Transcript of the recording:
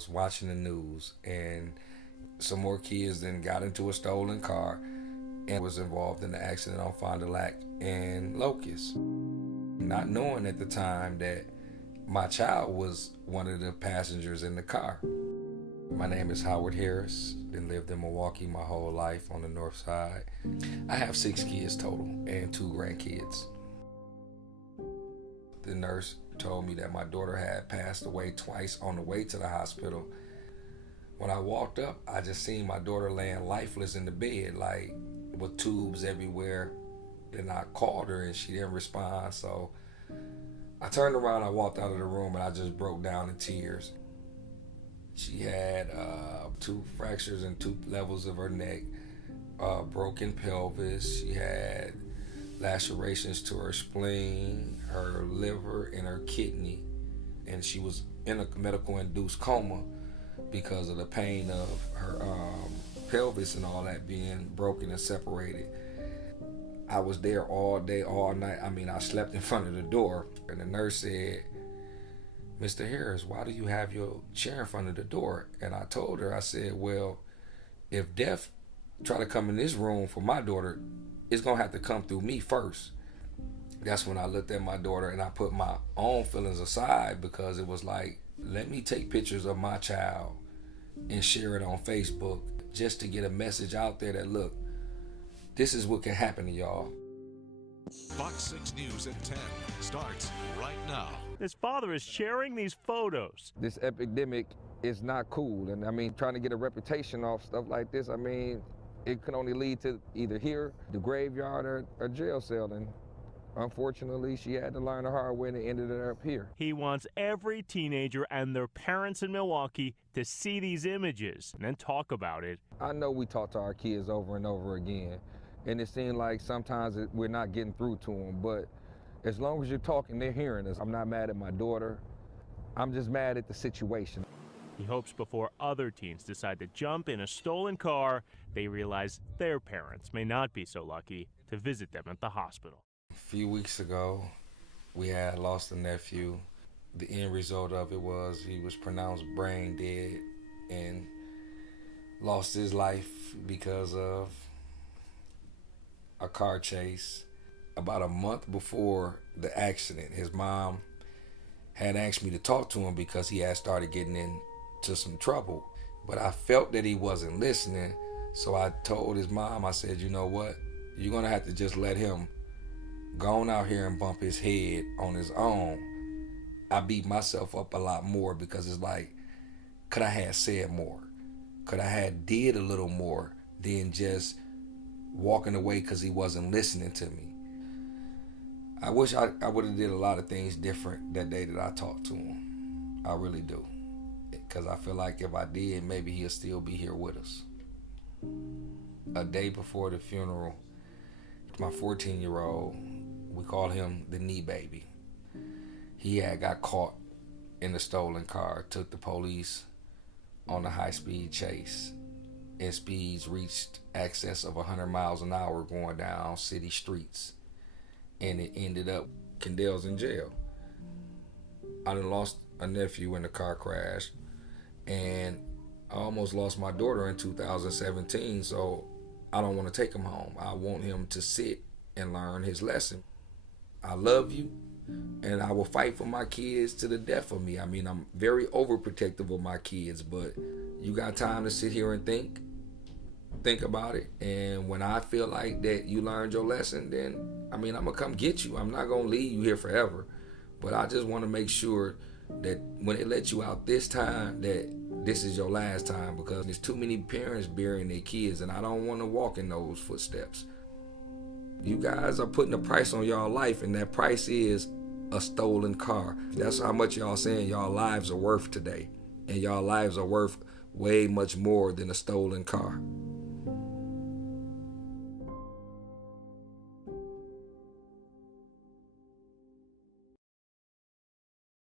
was watching the news, and some more kids then got into a stolen car and was involved in the accident on Fond du Lac and Locust. Not knowing at the time that my child was one of the passengers in the car. My name is Howard Harris. Been lived in Milwaukee my whole life on the north side. I have 6 kids total and 2 grandkids. The nurse told me that my daughter had passed away twice on the way to the hospital. When I walked up, I just seen my daughter laying lifeless in the bed, like with tubes everywhere. Then I called her and she didn't respond, so I turned around, I walked out of the room, and I just broke down in tears. She had 2 fractures in 2 levels of her neck, broken pelvis. She had lacerations to her spleen, her liver, and her kidney. And she was in a medical-induced coma because of the pain of her pelvis and all that being broken and separated. I was there all day, all night. I slept in front of the door. And the nurse said, "Mr. Harris, why do you have your chair in front of the door?" And I told her, I said, well, if death try to come in this room for my daughter, it's going to have to come through me first. That's when I looked at my daughter and I put my own feelings aside, because it was like, let me take pictures of my child and share it on Facebook just to get a message out there that, look, this is what can happen to y'all. Fox 6 News at 10 starts right now. His father is sharing these photos. This epidemic is not cool. And trying to get a reputation off stuff like this, it can only lead to either here, the graveyard, or a jail cell. And unfortunately, she had to learn the hard way and it ended up here. He wants every teenager and their parents in Milwaukee to see these images and then talk about it. I know we talk to our kids over and over again, and it seems like sometimes we're not getting through to them, but as long as you're talking, they're hearing us. I'm not mad at my daughter. I'm just mad at the situation. He hopes before other teens decide to jump in a stolen car, they realize their parents may not be so lucky to visit them at the hospital. A few weeks ago, we had lost a nephew. The end result of it was he was pronounced brain dead and lost his life because of a car chase. About a month before the accident, his mom had asked me to talk to him because he had started getting into some trouble. But I felt that he wasn't listening, so I told his mom, I said, you know what? You're going to have to just let him go on out here and bump his head on his own. I beat myself up a lot more because it's like, could I have said more? Could I have did a little more than just walking away because he wasn't listening to me? I wish I would have did a lot of things different that day that I talked to him. I really do. Because I feel like if I did, maybe he'll still be here with us. A day before the funeral, my 14-year-old, we call him the knee baby. He had got caught in a stolen car, took the police on a high-speed chase, and speeds reached excess of 100 miles an hour going down city streets. And it ended up Kendall's in jail. I done lost a nephew in a car crash, and I almost lost my daughter in 2017, so I don't want to take him home. I want him to sit and learn his lesson. I love you, and I will fight for my kids to the death of me. I'm very overprotective of my kids, but you got time to sit here and think about it, and when I feel like that you learned your lesson, then I'm gonna come get you. I'm not gonna leave you here forever, but I just want to make sure that when they let you out this time, that this is your last time, because there's too many parents burying their kids, and I don't want to walk in those footsteps. You guys are putting a price on y'all life, and that price is a stolen car. That's how much y'all saying y'all lives are worth today, and y'all lives are worth way much more than a stolen car.